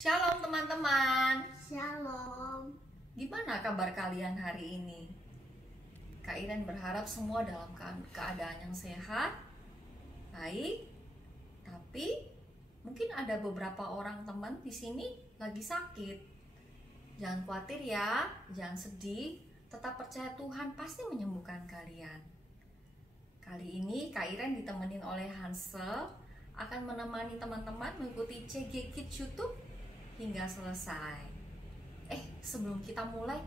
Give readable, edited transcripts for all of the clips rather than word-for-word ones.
Shalom teman-teman. Shalom. Gimana kabar kalian hari ini? Kak Iren berharap semua dalam keadaan yang sehat, baik. Tapi mungkin ada beberapa orang teman di sini lagi sakit. Jangan khawatir ya, jangan sedih. Tetap percaya Tuhan pasti menyembuhkan kalian. Kali ini Kak Iren ditemenin oleh Hansel akan menemani teman-teman mengikuti CG Kids YouTube hingga selesai. Sebelum kita mulai,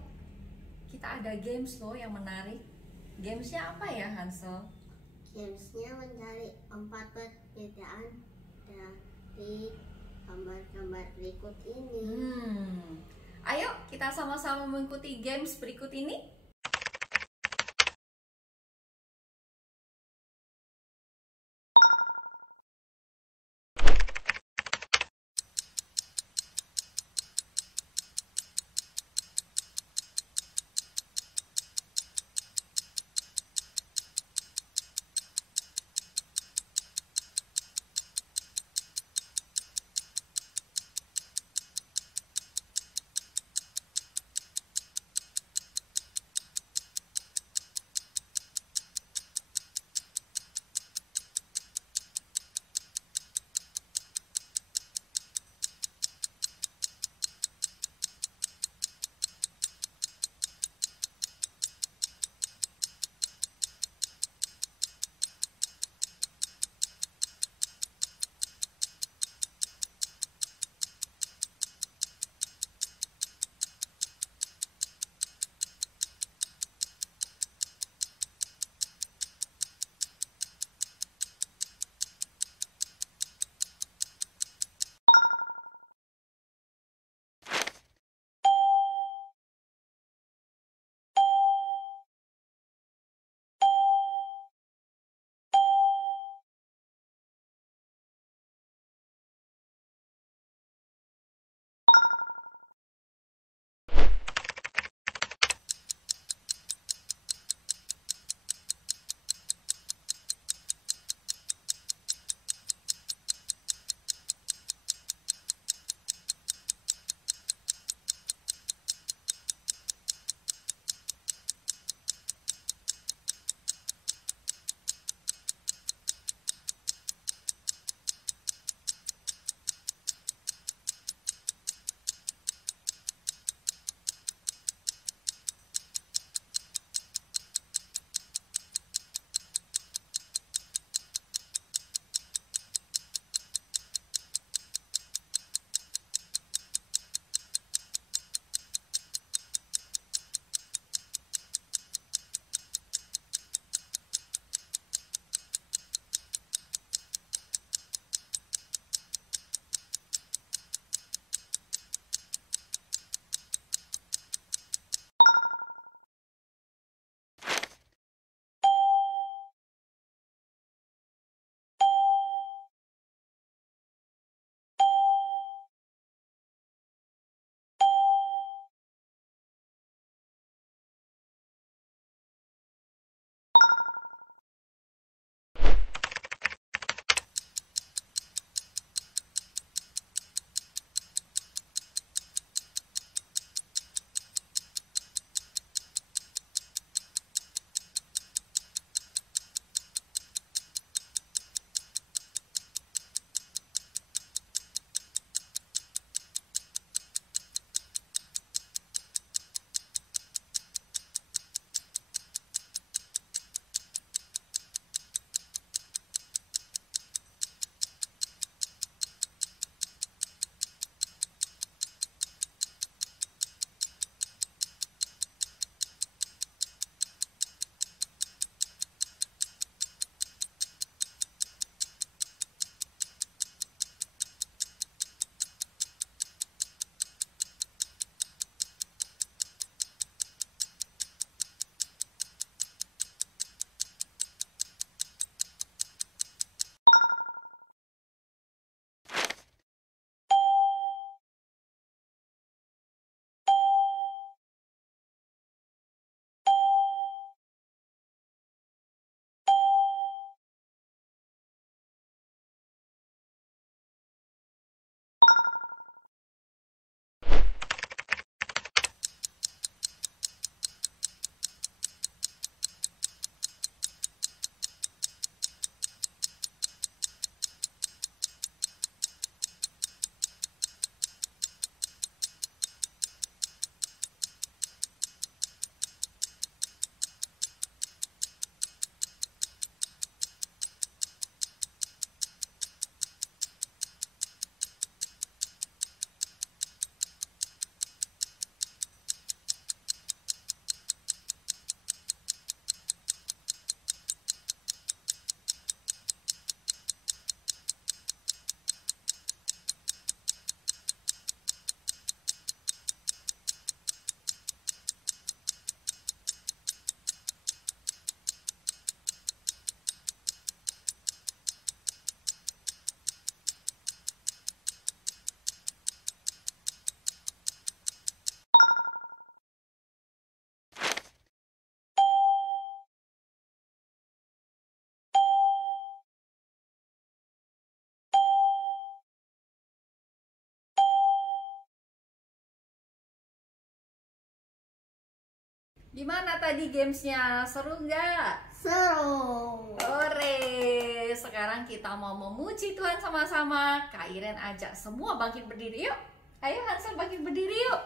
kita ada games loh yang menarik. Gamesnya apa ya Hansel? Gamesnya mencari 4 perbedaan dari gambar-gambar berikut ini. Ayo kita sama-sama mengikuti games berikut ini. Gimana tadi gamesnya? Seru nggak? Seru. Ore, sekarang kita mau memuji Tuhan sama-sama. Kak Iren ajak semua bangkit berdiri yuk. Ayo Hansel bangkit berdiri yuk.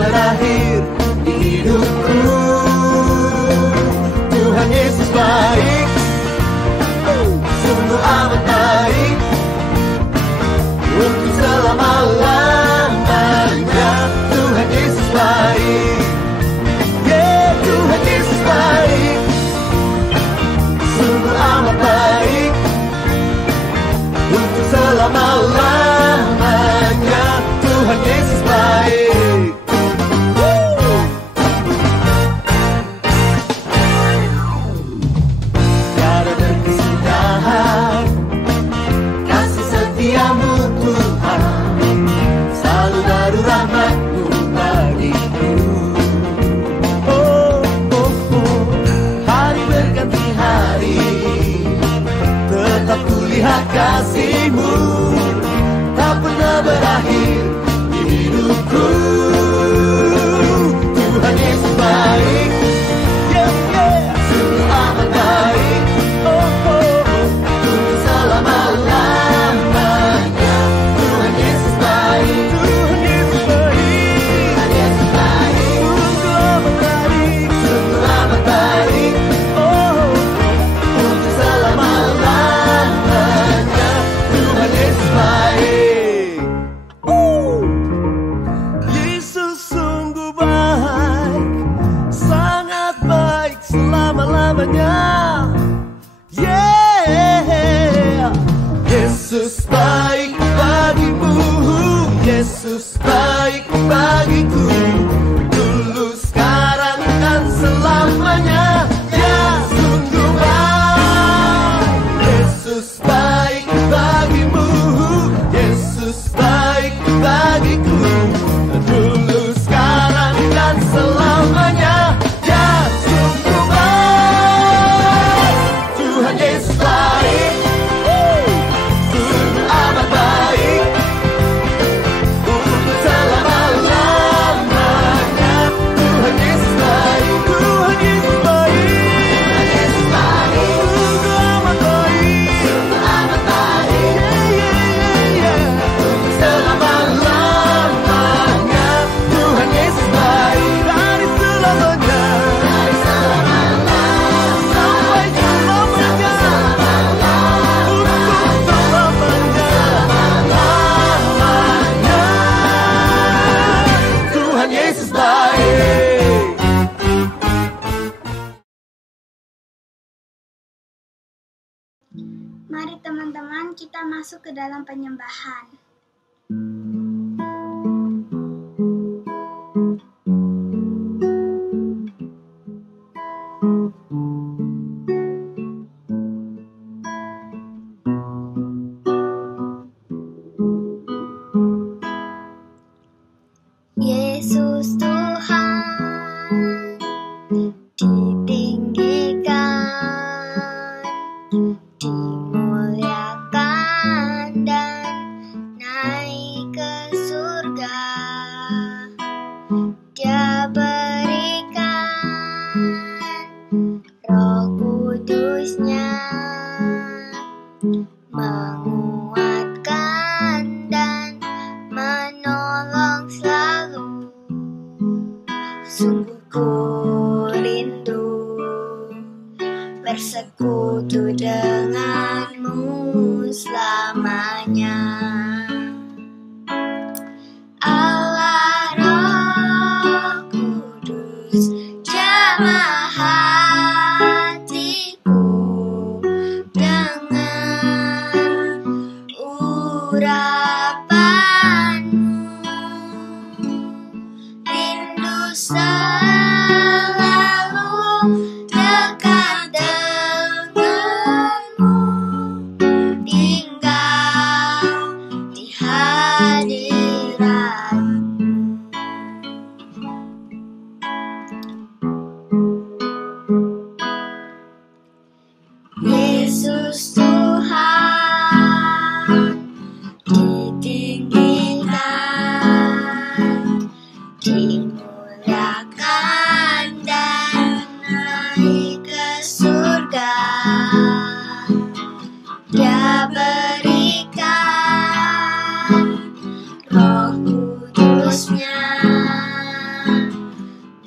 berakhir di hidupku. Tuhan Yesus baik, sungguh amat baik, untuk selama-lamanya. Tuhan Yesus baik, yeah, Tuhan Yesus baik, sungguh amat baik, untuk selama-lamanya. Tuhan Yesus baik. Tiada berkesudahan kasih setiamu Tuhan, selalu baru rahmat-Mu bagiku. Oh, oh, oh, hari berganti hari, tetap kulihat kasih-Mu, tak pernah berakhir di hidupku. Tuhan Yesus baik, kita masuk ke dalam penyembahan. Yesus Tuhan ditinggikan, dimuliakan dan naik ke surga. Dia berikan Roh Kudus-Nya, menguatkan dan menolong selalu. Sungguh ku rindu bersekutu denganmu selamanya. Allah Roh Kudus, jamah hatiku dengan urapanmu. Rindu selalu dekat denganmu, tinggal di hadiratmu. Yesus Tuhan ditinggikan, dimuliakan dan naik ke surga. Dia berikan Roh Kudus-Nya,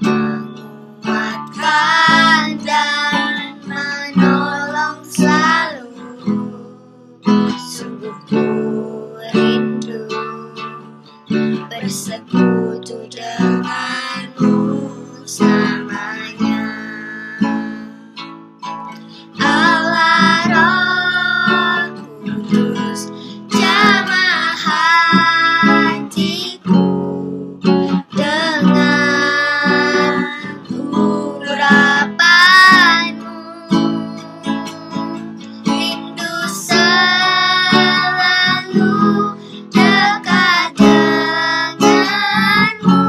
menguatkan dan menolong selalu. Sungguh ku rindu bersekutu denganmu selamanya. Allah Roh Kudus, jamah hatiku dengan urapanmu. Rindu selalu dekat denganmu,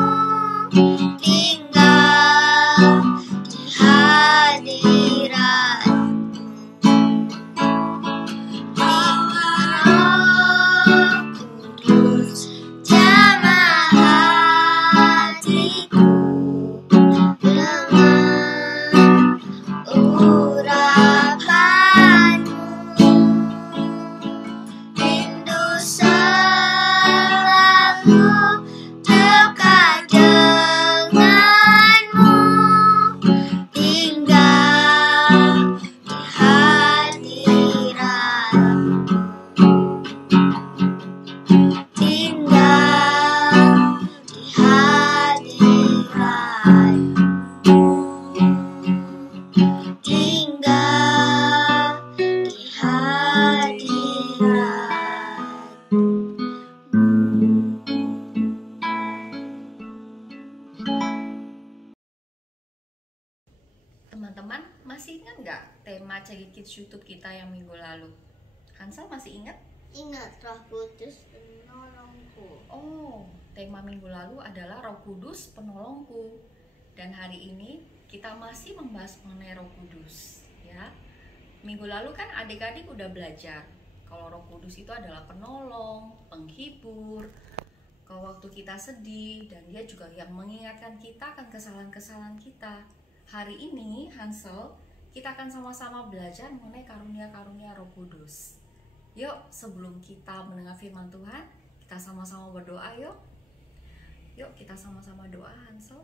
tinggal di hadiratmu. Allah Roh Kudus, jamah hatiku dengan urapanmu. Rindu selalu dekat denganmu, tinggal di hadiratmu. Tinggal di hadiratmu. Tinggal di hadiratmu. Teman-teman masih ingat nggak tema Cagi Kids YouTube kita yang minggu lalu? Hansel masih ingat? Ingat Roh Kudus penolongku. Oh, tema minggu lalu adalah Roh Kudus penolongku. Dan hari ini kita masih membahas mengenai Roh Kudus, ya. Minggu lalu kan adik-adik udah belajar kalau Roh Kudus itu adalah penolong, penghibur, kalau waktu kita sedih, dan dia juga yang mengingatkan kita akan kesalahan-kesalahan kita. Hari ini Hansel, kita akan sama-sama belajar mengenai karunia-karunia Roh Kudus. Yuk, sebelum kita mendengar firman Tuhan, kita sama-sama berdoa yuk. Yuk kita sama-sama doa Hansel.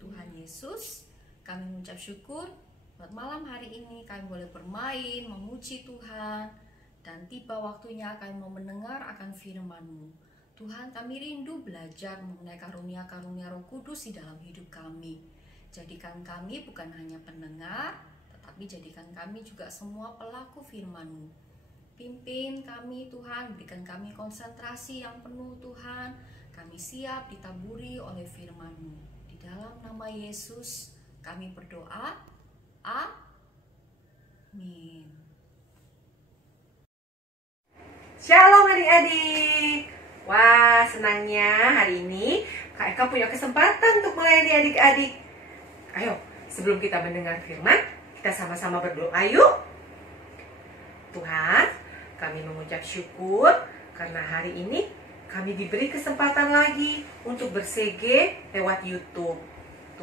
Tuhan Yesus, kami mengucap syukur buat malam hari ini kami boleh bermain, memuji Tuhan, dan tiba waktunya kami mau mendengar akan firman-Mu. Tuhan, kami rindu belajar mengenai karunia-karunia Roh Kudus di dalam hidup kami. Jadikan kami bukan hanya pendengar, tetapi jadikan kami juga semua pelaku firman-Mu. Pimpin kami Tuhan, berikan kami konsentrasi yang penuh Tuhan. Kami siap ditaburi oleh firman-Mu. Di dalam nama Yesus kami berdoa. Amin. Shalom adik-adik. Wah, senangnya hari ini Kak Eka punya kesempatan untuk melayani adik-adik. Ayo, sebelum kita mendengar firman, kita sama-sama berdoa yuk. Tuhan, kami mengucap syukur karena hari ini kami diberi kesempatan lagi untuk bersege lewat YouTube.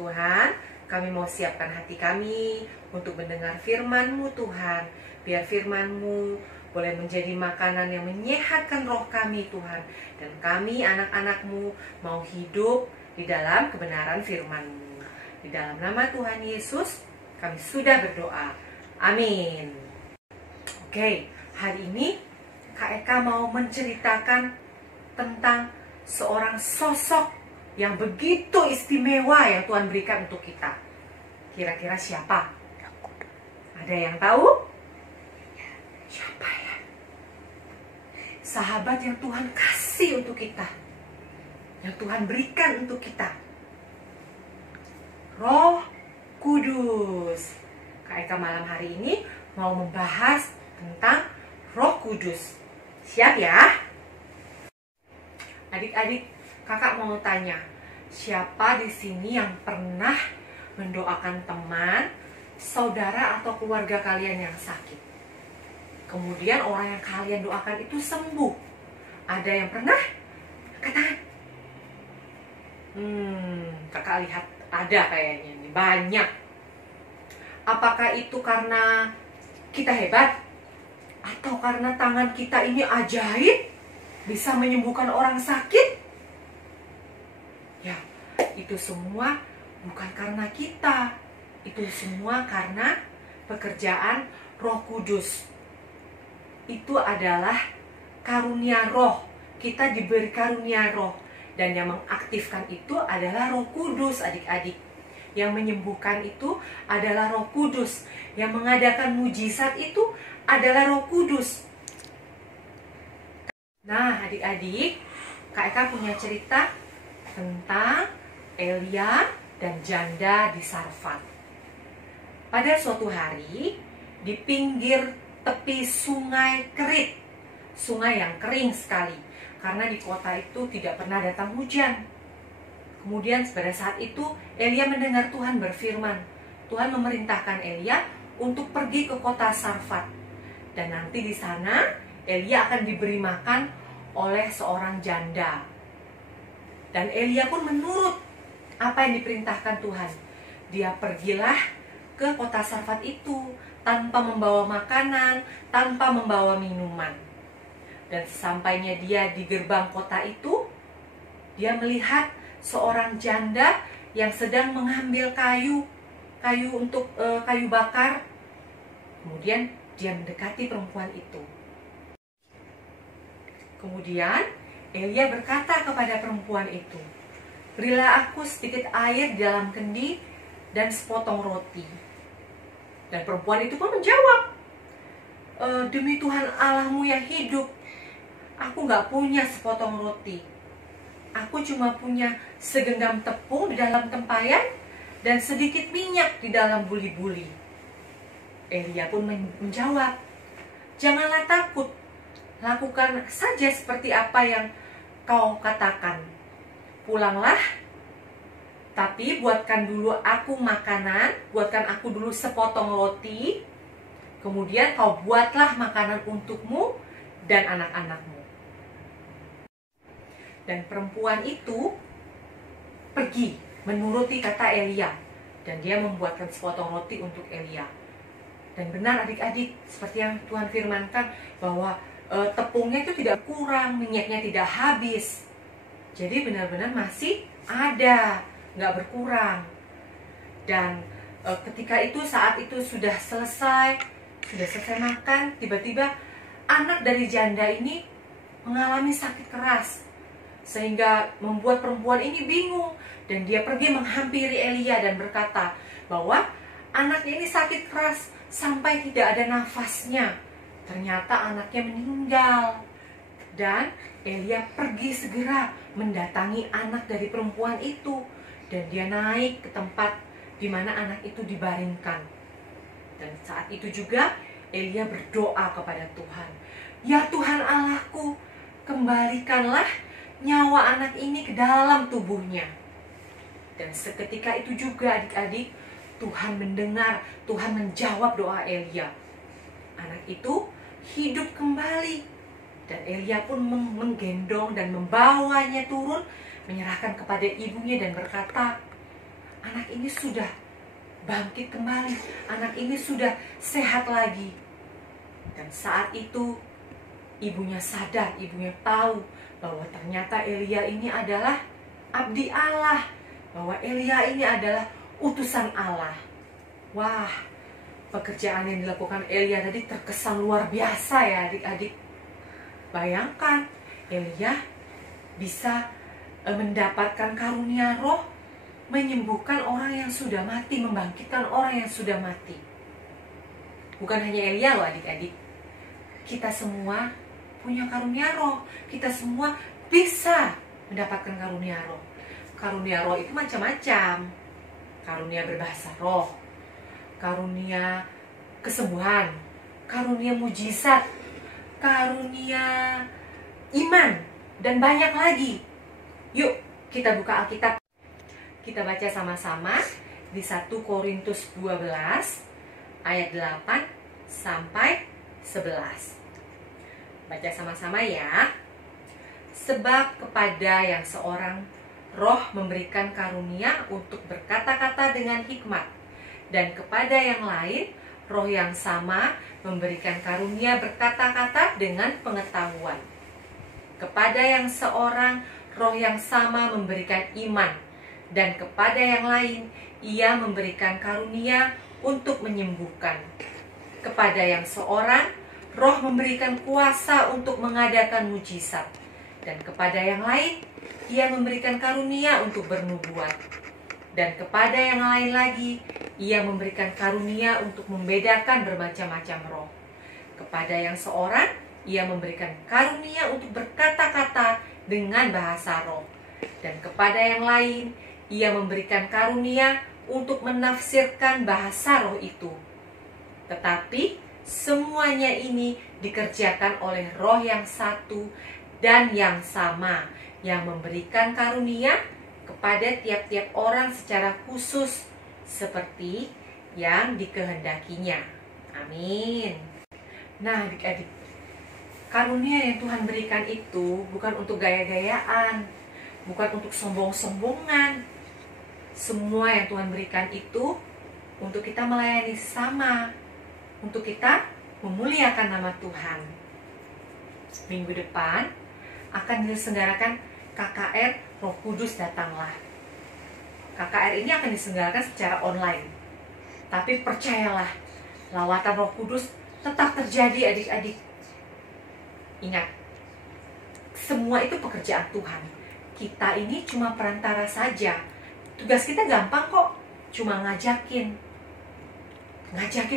Tuhan, kami mau siapkan hati kami untuk mendengar firman-Mu Tuhan. Biar firman-Mu boleh menjadi makanan yang menyehatkan roh kami Tuhan. Dan kami anak-anak-Mu mau hidup di dalam kebenaran firman-Mu. Di dalam nama Tuhan Yesus kami sudah berdoa. Amin. Oke, hari ini Kak Eka mau menceritakan tentang seorang sosok yang begitu istimewa yang Tuhan berikan untuk kita. Kira-kira siapa? Ada yang tahu? Siapa ya? Sahabat yang Tuhan kasih untuk kita, yang Tuhan berikan untuk kita. Roh Kudus. Kak Eka malam hari ini mau membahas tentang Roh Kudus. Siap ya? Adik-adik, kakak mau tanya, siapa di sini yang pernah mendoakan teman, saudara atau keluarga kalian yang sakit? Kemudian orang yang kalian doakan itu sembuh. Ada yang pernah? Angkat tangan. Kakak lihat ada kayaknya nih, banyak. Apakah itu karena kita hebat? Atau karena tangan kita ini ajaib? Bisa menyembuhkan orang sakit? Ya, itu semua bukan karena kita. Itu semua karena pekerjaan Roh Kudus. Itu adalah karunia roh. Kita diberi karunia roh. Dan yang mengaktifkan itu adalah Roh Kudus, adik-adik. Yang menyembuhkan itu adalah Roh Kudus. Yang mengadakan mujizat itu adalah Roh Kudus. Nah, adik-adik, Kak Eka punya cerita tentang Elia dan janda di Sarfat. Pada suatu hari, di pinggir tepi sungai Kerit, sungai yang kering sekali, karena di kota itu tidak pernah datang hujan. Kemudian pada saat itu Elia mendengar Tuhan berfirman. Tuhan memerintahkan Elia untuk pergi ke kota Sarfat. Dan nanti di sana Elia akan diberi makan oleh seorang janda. Dan Elia pun menurut apa yang diperintahkan Tuhan. Dia pergilah ke kota Sarfat itu tanpa membawa makanan, tanpa membawa minuman. Dan sesampainya dia di gerbang kota itu, dia melihat seorang janda yang sedang mengambil kayu untuk kayu bakar. Kemudian dia mendekati perempuan itu. Kemudian Elia berkata kepada perempuan itu, "Berilah aku sedikit air di dalam kendi dan sepotong roti." Dan perempuan itu pun menjawab, "Demi Tuhan Allahmu yang hidup, aku gak punya sepotong roti. Aku cuma punya segenggam tepung di dalam tempayan dan sedikit minyak di dalam buli-buli." Elia pun menjawab, "Janganlah takut, lakukan saja seperti apa yang kau katakan. Pulanglah, tapi buatkan dulu aku makanan, buatkan aku dulu sepotong roti, kemudian kau buatlah makanan untukmu dan anak-anakmu." Dan perempuan itu pergi menuruti kata Elia, dan dia membuatkan sepotong roti untuk Elia. Dan benar adik-adik, seperti yang Tuhan firmankan, bahwa tepungnya itu tidak kurang, minyaknya tidak habis. Jadi benar-benar masih ada, nggak berkurang. Dan ketika itu, saat itu sudah selesai makan, tiba-tiba anak dari janda ini mengalami sakit keras, sehingga membuat perempuan ini bingung. Dan dia pergi menghampiri Elia dan berkata bahwa anaknya ini sakit keras sampai tidak ada nafasnya. ternyata anaknya meninggal. Dan Elia pergi segera mendatangi anak dari perempuan itu. Dan dia naik ke tempat di mana anak itu dibaringkan. Dan saat itu juga Elia berdoa kepada Tuhan. Ya Tuhan Allahku, kembalikanlah nyawa anak ini ke dalam tubuhnya. Dan seketika itu juga adik-adik, Tuhan mendengar, Tuhan menjawab doa Elia. Anak itu hidup kembali. Dan Elia pun menggendong dan membawanya turun, menyerahkan kepada ibunya dan berkata, anak ini sudah bangkit kembali, anak ini sudah sehat lagi. Dan saat itu ibunya sadar, ibunya tahu bahwa ternyata Elia ini adalah abdi Allah, bahwa Elia ini adalah utusan Allah. Wah, pekerjaan yang dilakukan Elia tadi terkesan luar biasa ya adik-adik. Bayangkan, Elia bisa mendapatkan karunia roh, menyembuhkan orang yang sudah mati, membangkitkan orang yang sudah mati. Bukan hanya Elia loh adik-adik, kita semua punya karunia roh. Kita semua bisa mendapatkan karunia roh. Karunia roh itu macam-macam. Karunia berbahasa roh, karunia kesembuhan, karunia mujizat, karunia iman, dan banyak lagi. Yuk kita buka Alkitab. Kita baca sama-sama di 1 Korintus 12 ayat 8 sampai 11. Baca sama-sama ya. Sebab kepada yang seorang roh memberikan karunia untuk berkata-kata dengan hikmat, dan kepada yang lain roh yang sama memberikan karunia berkata-kata dengan pengetahuan. Kepada yang seorang roh yang sama memberikan iman, dan kepada yang lain ia memberikan karunia untuk menyembuhkan. Kepada yang seorang roh memberikan kuasa untuk mengadakan mujizat, dan kepada yang lain ia memberikan karunia untuk bernubuat. Dan kepada yang lain lagi ia memberikan karunia untuk membedakan bermacam-macam roh. Kepada yang seorang ia memberikan karunia untuk berkata-kata dengan bahasa roh. Dan kepada yang lain ia memberikan karunia untuk menafsirkan bahasa roh itu. Tetapi semuanya ini dikerjakan oleh roh yang satu dan yang sama, yang memberikan karunia kepada tiap-tiap orang secara khusus seperti yang dikehendakinya. Amin. Nah adik-adik, karunia yang Tuhan berikan itu bukan untuk gaya-gayaan, bukan untuk sombong-sombongan. Semua yang Tuhan berikan itu untuk kita melayani sesama, untuk kita memuliakan nama Tuhan. Minggu depan akan diselenggarakan KKR Roh Kudus Datanglah. KKR ini akan diselenggarakan secara online. Tapi percayalah, lawatan Roh Kudus tetap terjadi adik-adik. Ingat, semua itu pekerjaan Tuhan. Kita ini cuma perantara saja. Tugas kita gampang kok, cuma ngajakin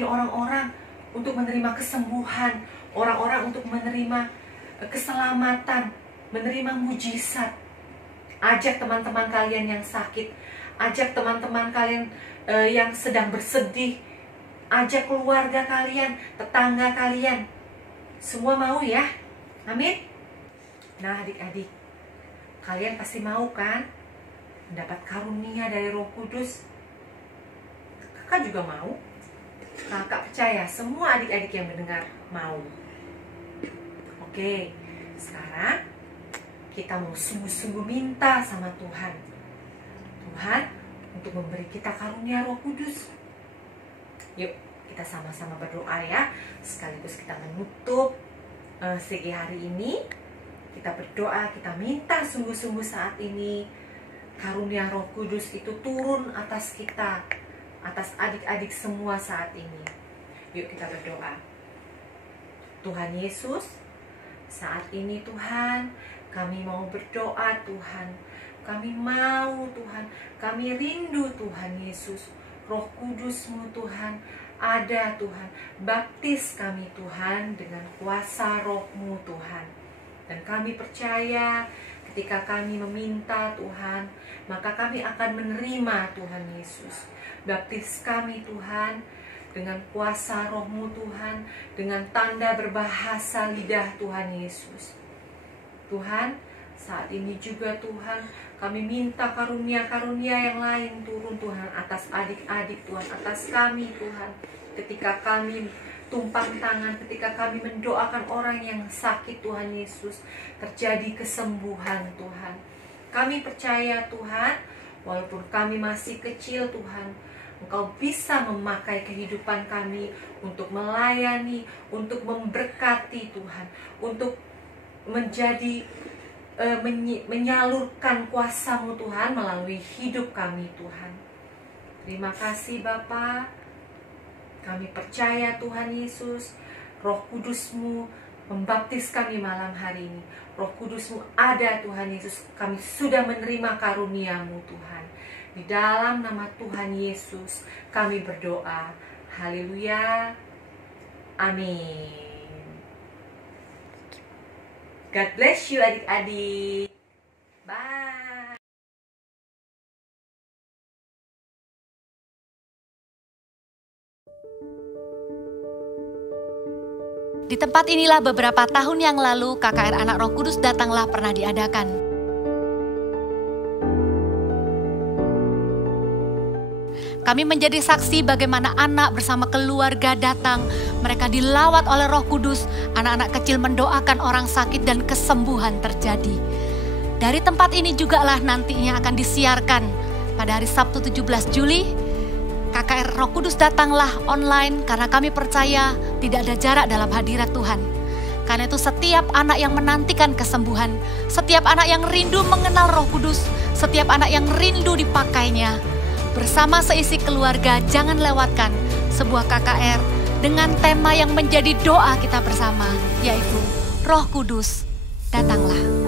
orang-orang untuk menerima kesembuhan, orang-orang untuk menerima keselamatan, menerima mujizat. Ajak teman-teman kalian yang sakit, ajak teman-teman kalian yang sedang bersedih, ajak keluarga kalian, tetangga kalian. Semua mau ya? Amin. Nah adik-adik, kalian pasti mau kan mendapat karunia dari Roh Kudus? Kakak juga mau. Kakak percaya semua adik-adik yang mendengar mau. Oke, sekarang kita mau sungguh-sungguh minta sama Tuhan. Tuhan untuk memberi kita karunia Roh Kudus. Yuk kita sama-sama berdoa ya. Sekaligus kita menutup segi hari ini. Kita berdoa, kita minta sungguh-sungguh saat ini karunia Roh Kudus itu turun atas kita, atas adik-adik semua saat ini. Yuk kita berdoa. Tuhan Yesus, saat ini Tuhan, kami mau berdoa Tuhan. Kami mau Tuhan, kami rindu Tuhan Yesus, Roh Kudus-Mu Tuhan, ada Tuhan. Baptis kami Tuhan dengan kuasa Roh-Mu Tuhan. Dan kami percaya ketika kami meminta Tuhan, maka kami akan menerima Tuhan Yesus. Baptis kami Tuhan dengan kuasa Roh-Mu Tuhan, dengan tanda berbahasa lidah Tuhan Yesus. Tuhan, saat ini juga Tuhan, kami minta karunia-karunia yang lain turun Tuhan atas adik-adik Tuhan, atas kami Tuhan. Ketika kami tumpang tangan, ketika kami mendoakan orang yang sakit Tuhan Yesus, terjadi kesembuhan Tuhan. Kami percaya Tuhan, walaupun kami masih kecil Tuhan, Engkau bisa memakai kehidupan kami untuk melayani, untuk memberkati Tuhan, untuk menjadi menyalurkan kuasa-Mu Tuhan melalui hidup kami Tuhan. Terima kasih Bapa. Kami percaya Tuhan Yesus, Roh Kudus-Mu membaptis kami malam hari ini. Roh Kudus-Mu ada Tuhan Yesus. Kami sudah menerima karunia-Mu Tuhan. Di dalam nama Tuhan Yesus kami berdoa. Haleluya. Amin. God bless you adik-adik. Bye. Di tempat inilah beberapa tahun yang lalu KKR Anak Roh Kudus Datanglah pernah diadakan. Kami menjadi saksi bagaimana anak bersama keluarga datang. Mereka dilawat oleh Roh Kudus. Anak-anak kecil mendoakan orang sakit dan kesembuhan terjadi. Dari tempat ini jugalah nantinya akan disiarkan pada hari Sabtu 17 Juli. KKR Roh Kudus Datanglah online karena kami percaya tidak ada jarak dalam hadirat Tuhan. Karena itu setiap anak yang menantikan kesembuhan, setiap anak yang rindu mengenal Roh Kudus, setiap anak yang rindu dipakainya, bersama seisi keluarga jangan lewatkan sebuah KKR dengan tema yang menjadi doa kita bersama, yaitu Roh Kudus Datanglah.